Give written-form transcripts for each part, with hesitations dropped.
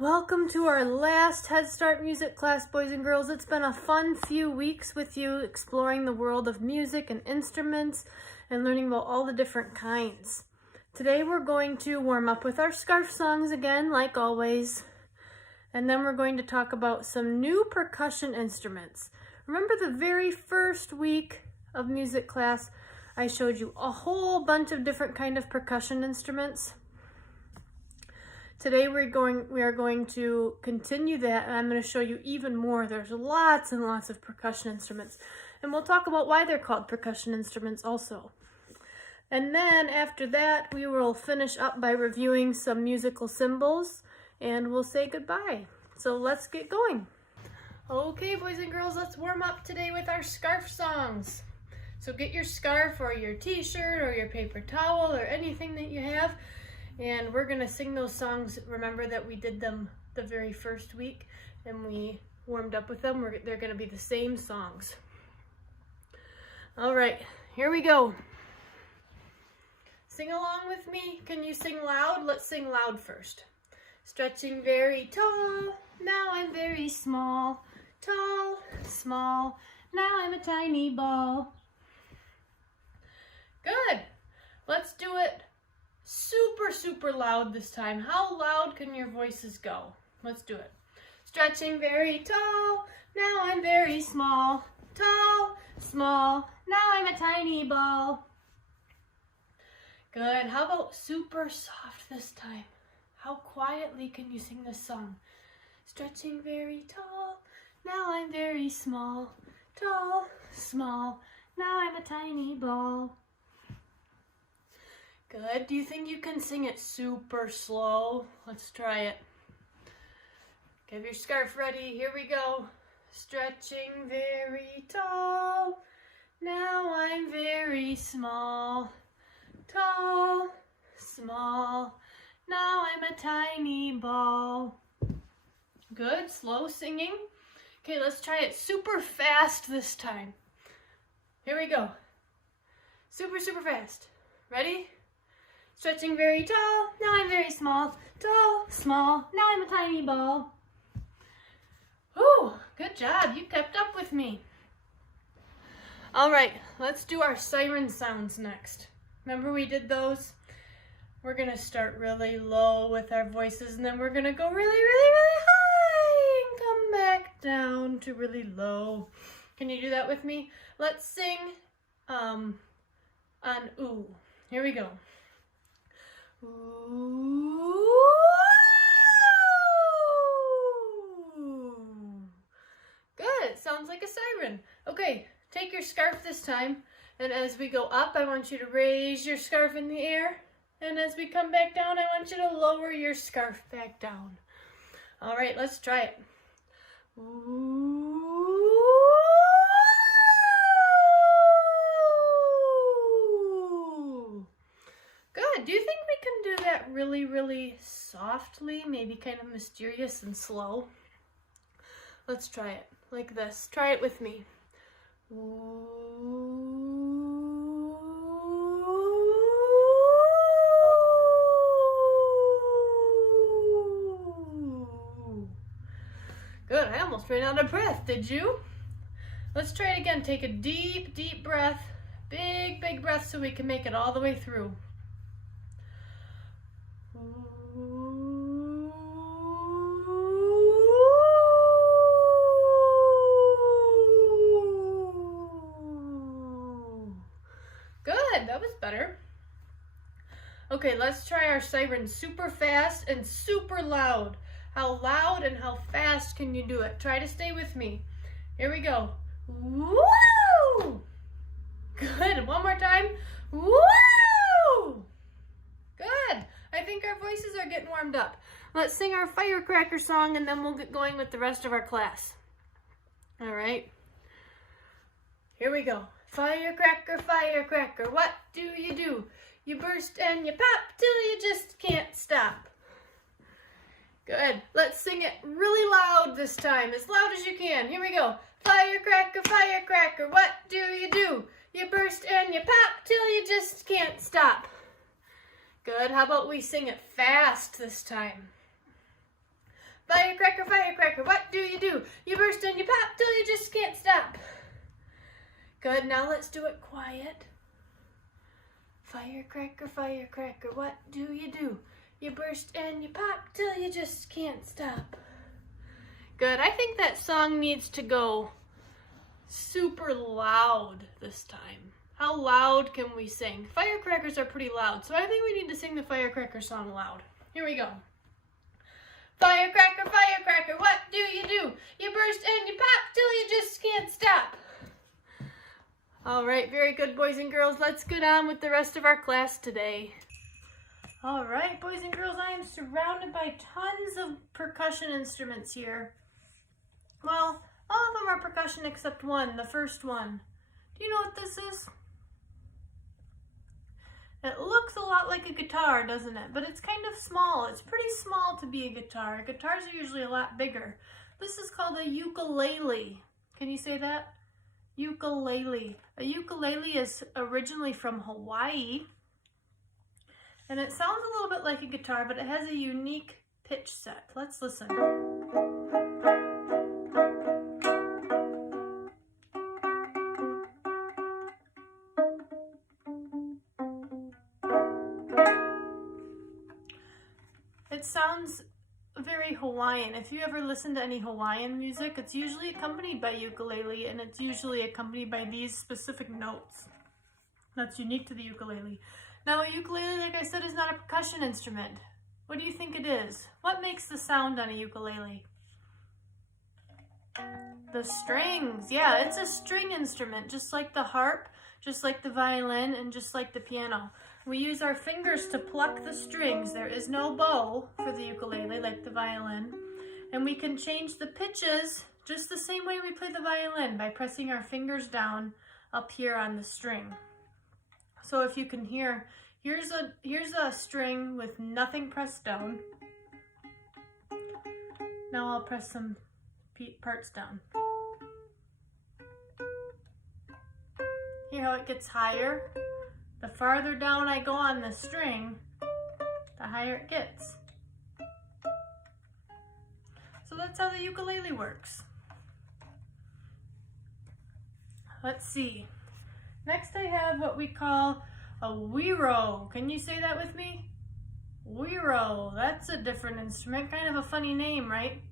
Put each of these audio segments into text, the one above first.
Welcome to our last Head Start music class, boys and girls. It's been a fun few weeks with you exploring the world of music and instruments and learning about all the different kinds. Today we're going to warm up with our scarf songs again, like always. And then we're going to talk about some new percussion instruments. Remember the very first week of music class, I showed you a whole bunch of different kind of percussion instruments. Today we are going to continue that, and I'm going to show you even more. There's lots and lots of percussion instruments, and we'll talk about why they're called percussion instruments also. And then after that, we will finish up by reviewing some musical symbols, and we'll say goodbye. So let's get going. Okay, boys and girls, let's warm up today with our scarf songs. So get your scarf or your t-shirt or your paper towel or anything that you have, and we're gonna sing those songs. Remember that we did them the very first week and we warmed up with them. They're gonna be the same songs. All right, here we go. Sing along with me. Can you sing loud? Let's sing loud first. Stretching very tall, now I'm very small. Tall, small, now I'm a tiny ball. Good. Let's do it super, super loud this time. How loud can your voices go? Let's do it. Stretching very tall, now I'm very small. Tall, small, now I'm a tiny ball. Good. How about super soft this time? How quietly can you sing this song? Stretching very tall, now I'm very small. Tall, small, now I'm a tiny ball. Good. Do you think you can sing it super slow? Let's try it. Have your scarf ready. Here we go. Stretching very tall, now I'm very small. Tall, small, now I'm a tiny ball. Good. Slow singing. Okay, let's try it super fast this time. Here we go. Super, super fast. Ready? Stretching very tall, now I'm very small. Tall, small, now I'm a tiny ball. Ooh, good job. You kept up with me. All right, let's do our siren sounds next. Remember we did those? We're gonna start really low with our voices, and then we're gonna go really, really, really high and come back down to really low. Can you do that with me? Let's sing on ooh. Here we go. Ooh. Good. Sounds like a siren. Okay, take your scarf this time, and as we go up, I want you to raise your scarf in the air, and as we come back down, I want you to lower your scarf back down. All right, let's try it. Ooh. Good. Do you think we can do that really, really softly? Maybe kind of mysterious and slow? Let's try it like this. Try it with me. Ooh. Good. I almost ran out of breath. Did you? Let's try it again. Take a deep, deep breath. Big, big breath so we can make it all the way through. Good, that was better. Okay, let's try our siren super fast and super loud. How loud and how fast can you do it? Try to stay with me. Here we go. Woo! Good, one more time. Woo! Good. I think our voices are getting warmed up. Let's sing our Firecracker song, and then we'll get going with the rest of our class. All right. Here we go. Firecracker, firecracker, what do? You burst and you pop till you just can't stop. Good. Let's sing it really loud this time, as loud as you can. Here we go. Firecracker, firecracker, what do? You burst and you pop till you just can't stop. Good. How about we sing it fast this time? Firecracker, firecracker, what do? You burst and you pop till you just can't stop. Good, now let's do it quiet. Firecracker, firecracker, what do? You burst and you pop till you just can't stop. Good, I think that song needs to go super loud this time. How loud can we sing? Firecrackers are pretty loud, so I think we need to sing the firecracker song loud. Here we go. Firecracker, firecracker, what do? You burst and you pop till you just can't stop. All right, very good, boys and girls. Let's get on with the rest of our class today. All right, boys and girls, I am surrounded by tons of percussion instruments here. Well, all of them are percussion except one, the first one. Do you know what this is? It looks a lot like a guitar, doesn't it? But it's kind of small. It's pretty small to be a guitar. Guitars are usually a lot bigger. This is called a ukulele. Can you say that? Ukulele. A ukulele is originally from Hawaii. And it sounds a little bit like a guitar, but it has a unique pitch set. Let's listen. It sounds very Hawaiian. If you ever listen to any Hawaiian music, it's usually accompanied by ukulele, and it's usually accompanied by these specific notes. That's unique to the ukulele. Now, a ukulele, like I said, is not a percussion instrument. What do you think it is? What makes the sound on a ukulele? The strings. Yeah, it's a string instrument, just like the harp, just like the violin, and just like the piano. We use our fingers to pluck the strings. There is no bow for the ukulele like the violin. And we can change the pitches just the same way we play the violin, by pressing our fingers down up here on the string. So if you can hear, here's a string with nothing pressed down. Now I'll press some parts down. Hear how it gets higher? The farther down I go on the string, the higher it gets. So that's how the ukulele works. Let's see. Next I have what we call a whiro. Can you say that with me? Whiro. That's a different instrument. Kind of a funny name, right?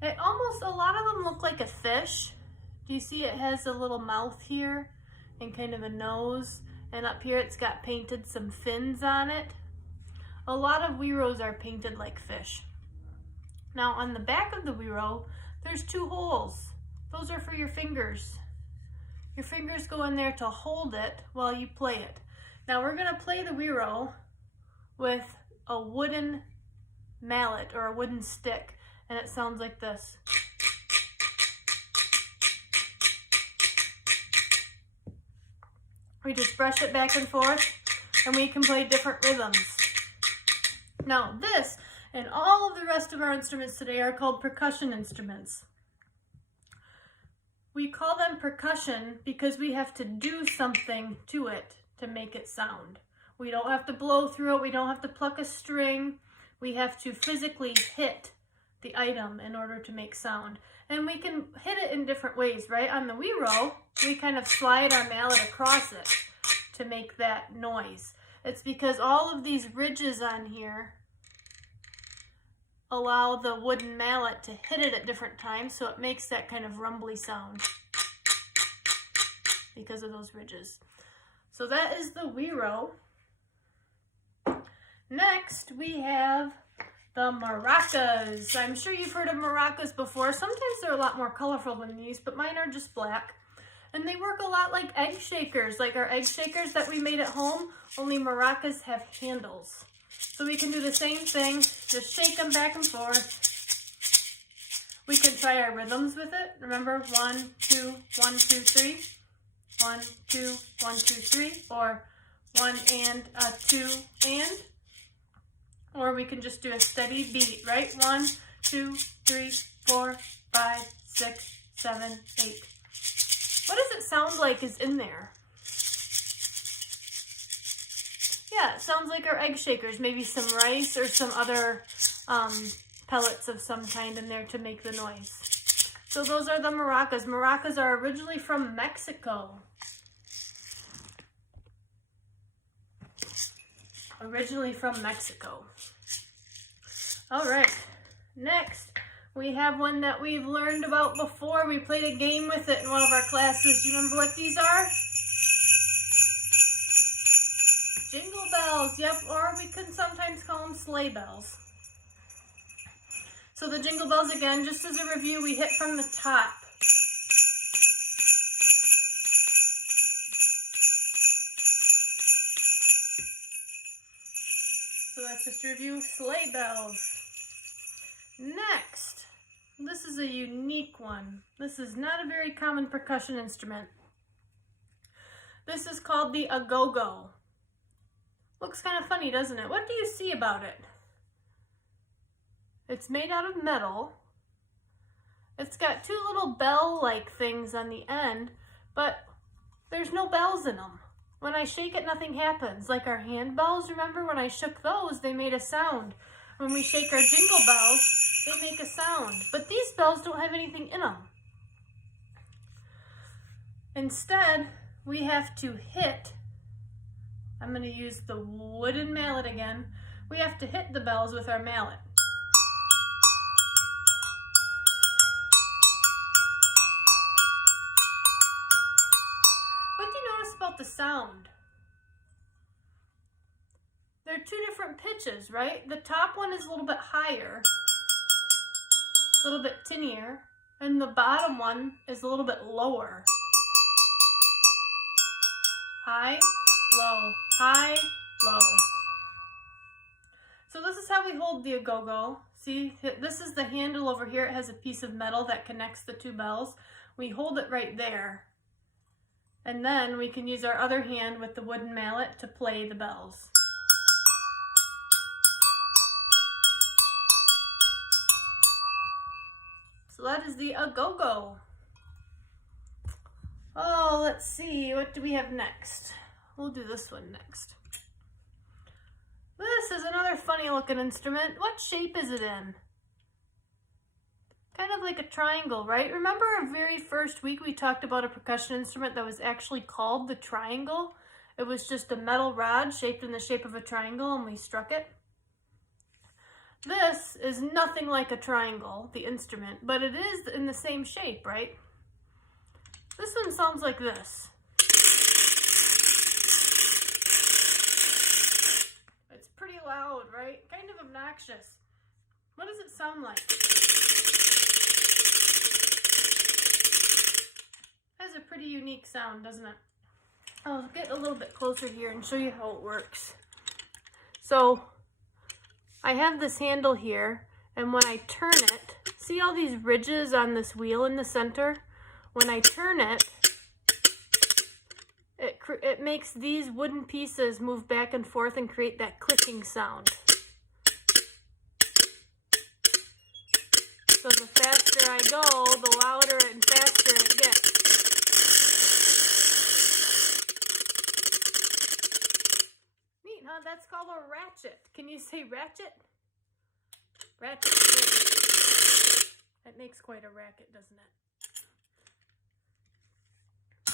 A lot of them look like a fish. Do you see it has a little mouth here and kind of a nose? And up here it's got painted some fins on it. A lot of whiros are painted like fish. Now on the back of the whiro, there's two holes. Those are for your fingers. Your fingers go in there to hold it while you play it. Now we're gonna play the whiro with a wooden mallet or a wooden stick, and it sounds like this. We just brush it back and forth, and we can play different rhythms. Now this and all of the rest of our instruments today are called percussion instruments. We call them percussion because we have to do something to it to make it sound. We don't have to blow through it, we don't have to pluck a string. We have to physically hit the item in order to make sound. And we can hit it in different ways, right? On the whiro, we kind of slide our mallet across it to make that noise. It's because all of these ridges on here allow the wooden mallet to hit it at different times, so it makes that kind of rumbly sound because of those ridges. So that is the whiro. Next, we have the maracas. I'm sure you've heard of maracas before. Sometimes they're a lot more colorful than these, but mine are just black. And they work a lot like egg shakers, like our egg shakers that we made at home, only maracas have handles. So we can do the same thing, just shake them back and forth. We can try our rhythms with it. Remember, 1, 2, 1, 2, 3. 1, 2, 1, 2, 3. Or 1 and 2 and. Or we can just do a steady beat, right? 1, 2, 3, 4, 5, 6, 7, 8. What does it sound like is in there? Yeah, it sounds like our egg shakers. Maybe some rice or some other pellets of some kind in there to make the noise. So those are the maracas. Maracas are originally from Mexico. Originally from Mexico. All right, next we have one that we've learned about before. We played a game with it in one of our classes. You remember what these are? Jingle bells, yep, or we can sometimes call them sleigh bells. So the jingle bells, again, just as a review, we hit from the top. So that's just a review, sleigh bells. Next, this is a unique one. This is not a very common percussion instrument. This is called the GoGo. Looks kind of funny, doesn't it? What do you see about it? It's made out of metal. It's got two little bell-like things on the end, but there's no bells in them. When I shake it, nothing happens. Like our hand bells, remember when I shook those, they made a sound. When we shake our jingle bells, they make a sound. But these bells don't have anything in them. Instead, we have to hit, I'm going to use the wooden mallet again. We have to hit the bells with our mallet. What do you notice about the sound? They're two different pitches, right? The top one is a little bit higher, a little bit tinnier, and the bottom one is a little bit lower. High, low, high, low. So this is how we hold the GoGo. See, this is the handle over here. It has a piece of metal that connects the two bells. We hold it right there. And then we can use our other hand with the wooden mallet to play the bells. So that is the GoGo. Oh, let's see, what do we have next? We'll do this one next. This is another funny looking instrument. What shape is it in? Kind of like a triangle, right? Remember our very first week we talked about a percussion instrument that was actually called the triangle? It was just a metal rod shaped in the shape of a triangle and we struck it. This is nothing like a triangle, the instrument, but it is in the same shape, right? This one sounds like this. It's pretty loud, right? Kind of obnoxious. What does it sound like? Has a pretty unique sound, doesn't it? I'll get a little bit closer here and show you how it works. So, I have this handle here, and when I turn it, see all these ridges on this wheel in the center? When I turn it, it makes these wooden pieces move back and forth and create that clicking sound. So the faster I go, the louder and faster it gets. Neat, huh? That's called a ratchet. Can you say ratchet? Ratchet. That makes quite a racket, doesn't it?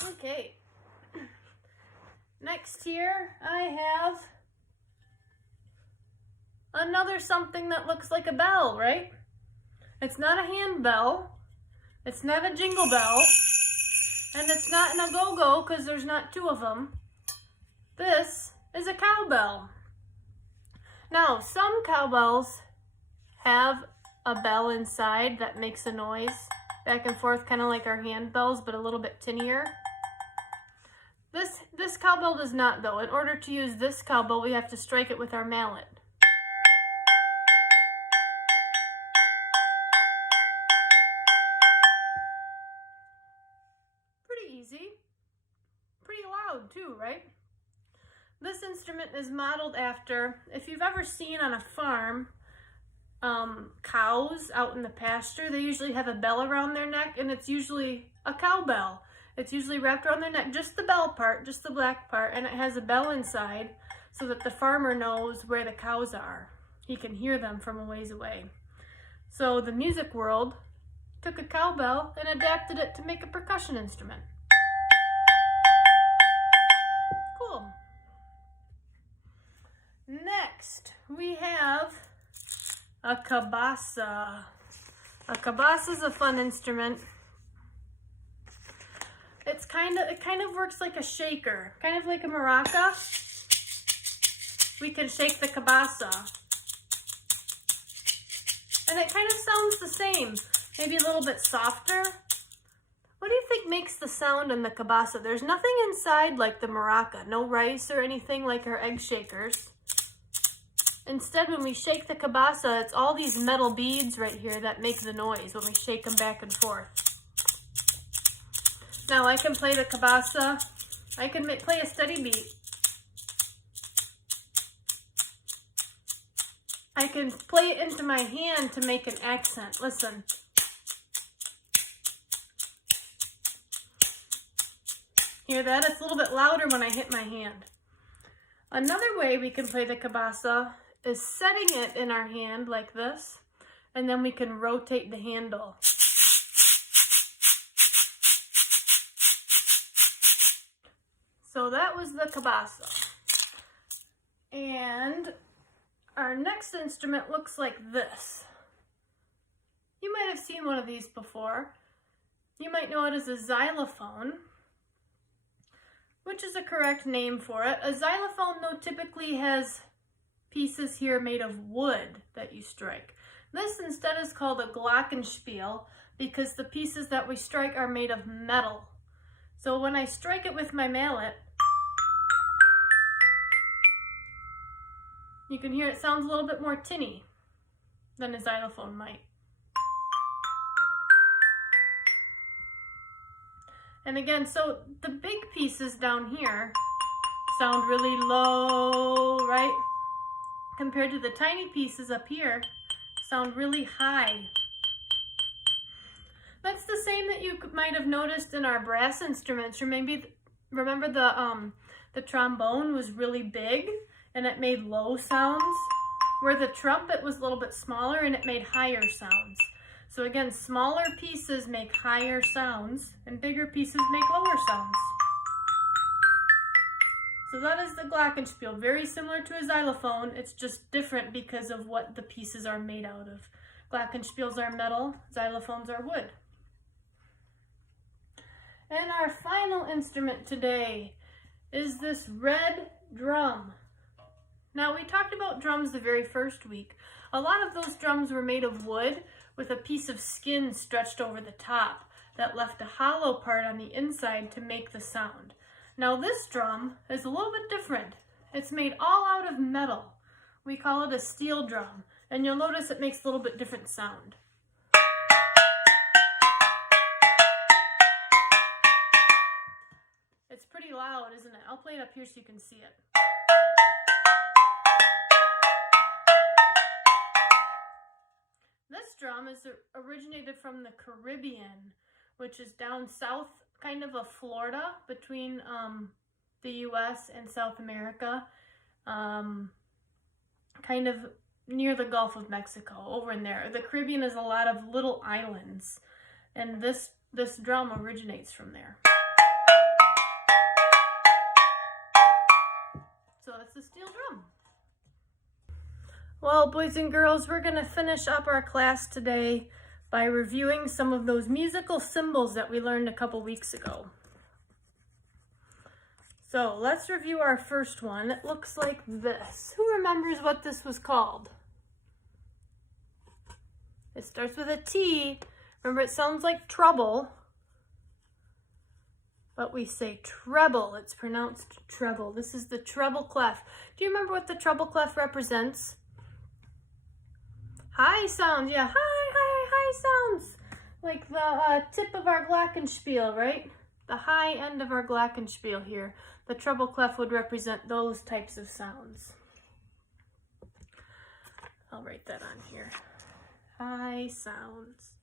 Okay, next here I have another something that looks like a bell, right? It's not a hand bell, it's not a jingle bell, and it's not in a GoGo because there's not two of them. This is a cowbell. Now, some cowbells have a bell inside that makes a noise back and forth, kind of like our hand bells, but a little bit tinnier. This cowbell does not, though. In order to use this cowbell, we have to strike it with our mallet. Pretty easy. Pretty loud, too, right? This instrument is modeled after, if you've ever seen on a farm, cows out in the pasture, they usually have a bell around their neck, and it's usually a cowbell. It's usually wrapped around their neck, just the bell part, just the black part, and it has a bell inside so that the farmer knows where the cows are. He can hear them from a ways away. So the music world took a cowbell and adapted it to make a percussion instrument. Cool. Next, we have a cabasa. A cabasa is a fun instrument. It kind of works like a shaker, kind of like a maraca. We can shake the cabasa. And it kind of sounds the same, maybe a little bit softer. What do you think makes the sound in the cabasa? There's nothing inside like the maraca, no rice or anything like our egg shakers. Instead, when we shake the cabasa, it's all these metal beads right here that make the noise when we shake them back and forth. Now I can play the cabasa. I can play a steady beat. I can play it into my hand to make an accent. Listen. Hear that? It's a little bit louder when I hit my hand. Another way we can play the cabasa is setting it in our hand like this, and then we can rotate the handle. So that was the cabasa. And our next instrument looks like this. You might have seen one of these before. You might know it as a xylophone, which is a correct name for it. A xylophone, though, typically has pieces here made of wood that you strike. This instead is called a Glockenspiel because the pieces that we strike are made of metal. So when I strike it with my mallet, you can hear it sounds a little bit more tinny than a xylophone might. And again, so the big pieces down here sound really low, right? Compared to the tiny pieces up here, sound really high. That's the same that you might have noticed in our brass instruments. Or maybe remember the trombone was really big and it made low sounds, where the trumpet was a little bit smaller and it made higher sounds. So again, smaller pieces make higher sounds and bigger pieces make lower sounds. So that is the Glockenspiel, very similar to a xylophone. It's just different because of what the pieces are made out of. Glockenspiels are metal, xylophones are wood. And our final instrument today is this red drum. Now, we talked about drums the very first week. A lot of those drums were made of wood with a piece of skin stretched over the top that left a hollow part on the inside to make the sound. Now, this drum is a little bit different. It's made all out of metal. We call it a steel drum, and you'll notice it makes a little bit different sound. It's pretty loud, isn't it? I'll play it up here so you can see it. This drum is originated from the Caribbean, which is down south, kind of Florida, between the US and South America, kind of near the Gulf of Mexico, over in there. The Caribbean is a lot of little islands, and this drum originates from there. So it's a steel drum. Well, boys and girls, we're going to finish up our class today by reviewing some of those musical symbols that we learned a couple weeks ago. So let's review our first one. It looks like this. Who remembers what this was called? It starts with a T. Remember, it sounds like trouble, but we say treble. It's pronounced treble. This is the treble clef. Do you remember what the treble clef represents? High sounds, yeah, high sounds. Like the tip of our Glockenspiel, right? The high end of our Glockenspiel here. The treble clef would represent those types of sounds. I'll write that on here. High sounds.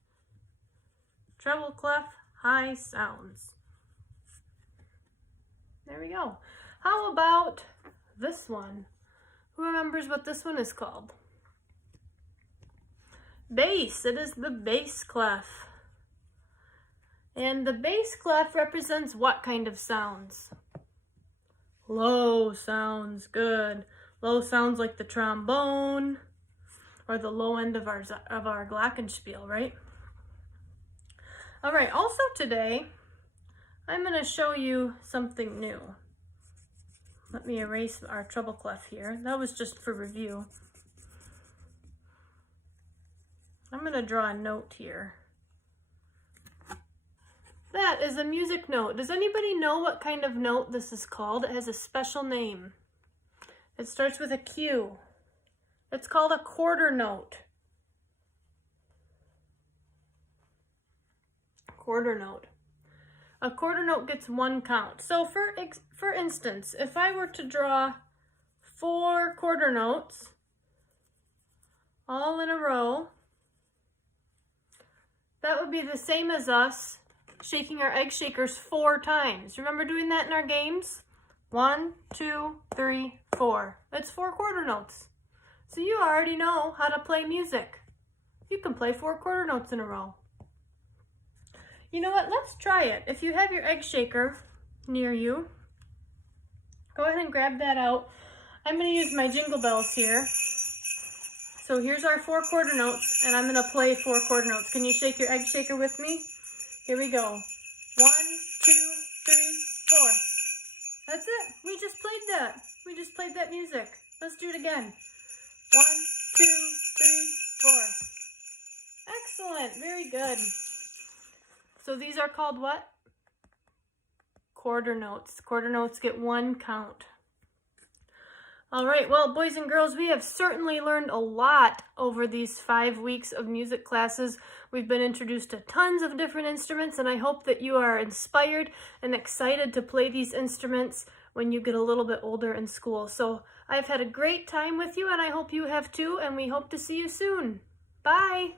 Treble clef, high sounds. There we go. How about this one? Who remembers what this one is called? bass. It is the bass clef. And the bass clef represents what kind of sounds? Low sounds, good. Low sounds like the trombone or the low end of our Glockenspiel, right? All right, also today, I'm going to show you something new. Let me erase our treble clef here. That was just for review. I'm going to draw a note here. That is a music note. Does anybody know what kind of note this is called? It has a special name. It starts with a Q. It's called a quarter note. Quarter note. A quarter note gets one count. So for instance, if I were to draw 4 quarter notes all in a row, that would be the same as us shaking our egg shakers 4 times. Remember doing that in our games? 1, 2, 3, 4. That's 4 quarter notes. So you already know how to play music. You can play 4 quarter notes in a row. You know what? Let's try it. If you have your egg shaker near you, go ahead and grab that out. I'm going to use my jingle bells here. So here's our 4 quarter notes, and I'm going to play 4 quarter notes. Can you shake your egg shaker with me? Here we go. 1, 2, 3, 4. That's it. We just played that. We just played that music. Let's do it again. 1, 2, 3, 4. Excellent. Very good. So these are called what? Quarter notes. Quarter notes get 1 count. All right, well, boys and girls, we have certainly learned a lot over these 5 weeks of music classes. We've been introduced to tons of different instruments, and I hope that you are inspired and excited to play these instruments when you get a little bit older in school. So I've had a great time with you, and I hope you have too, and we hope to see you soon. Bye!